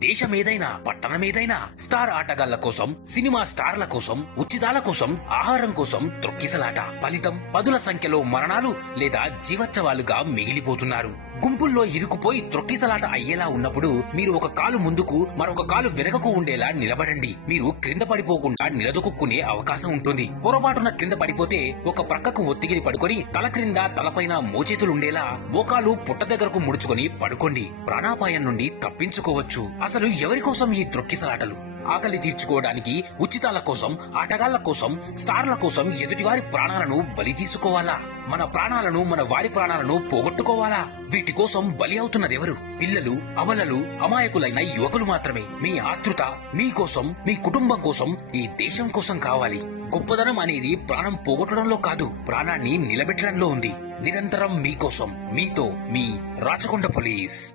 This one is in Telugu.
దేశమేదైనా పట్టణమేదైనా స్టార్ ఆటగాళ్ల కోసం, సినిమా స్టార్ల కోసం, ఉచితాల కోసం, ఆహారం కోసం తొక్కిసలాట. ఫలితం పదుల సంఖ్యలో మరణాలు లేదా జీవోత్సవాలుగా మిగిలిపోతున్నారు. గుంపుల్లో ఇరుకుపోయి త్రొక్కిసలాట అయ్యేలా ఉన్నప్పుడు మీరు ఒక కాలు ముందుకు మరొక కాలు వెనకకు ఉండేలా నిలబడండి. మీరు క్రింద పడిపోకుండా నిలదొక్కునే అవకాశం ఉంటుంది. పొరపాటున క్రింద పడిపోతే ఒక ప్రక్కకు ఒత్తిగిరి పడుకొని తల క్రింద తలపైన మోచేతులుండేలా మోకాలు పుట్ట దగ్గరకు ముడుచుకొని పడుకోండి. ప్రాణాపాయం నుండి తప్పించుకోవచ్చు. అసలు ఎవరి కోసం ఈ త్రొక్కిసలాటలు? ఆకలి తీర్చుకోవడానికి, ఉచితాల కోసం, ఆటగాళ్ల కోసం, స్టార్ల కోసం ఎదుటివారి ప్రాణాలను బలి తీసుకోవాలా? మన ప్రాణాలను, మన వారి ప్రాణాలను పోగొట్టుకోవాలా? వీటి కోసం బలి అవుతున్నదెవరు? పిల్లలు, అబలలు, అమాయకులైన యువకులు మాత్రమే. మీ ఆతృత మీకోసం, మీ కుటుంబం కోసం, ఈ దేశం కోసం కావాలి. గొప్పదనం అనేది ప్రాణం పోగొట్టడంలో కాదు, ప్రాణాన్ని నిలబెట్టడంలో ఉంది. నిరంతరం మీకోసం, మీతో మీ రాచకొండ పోలీస్.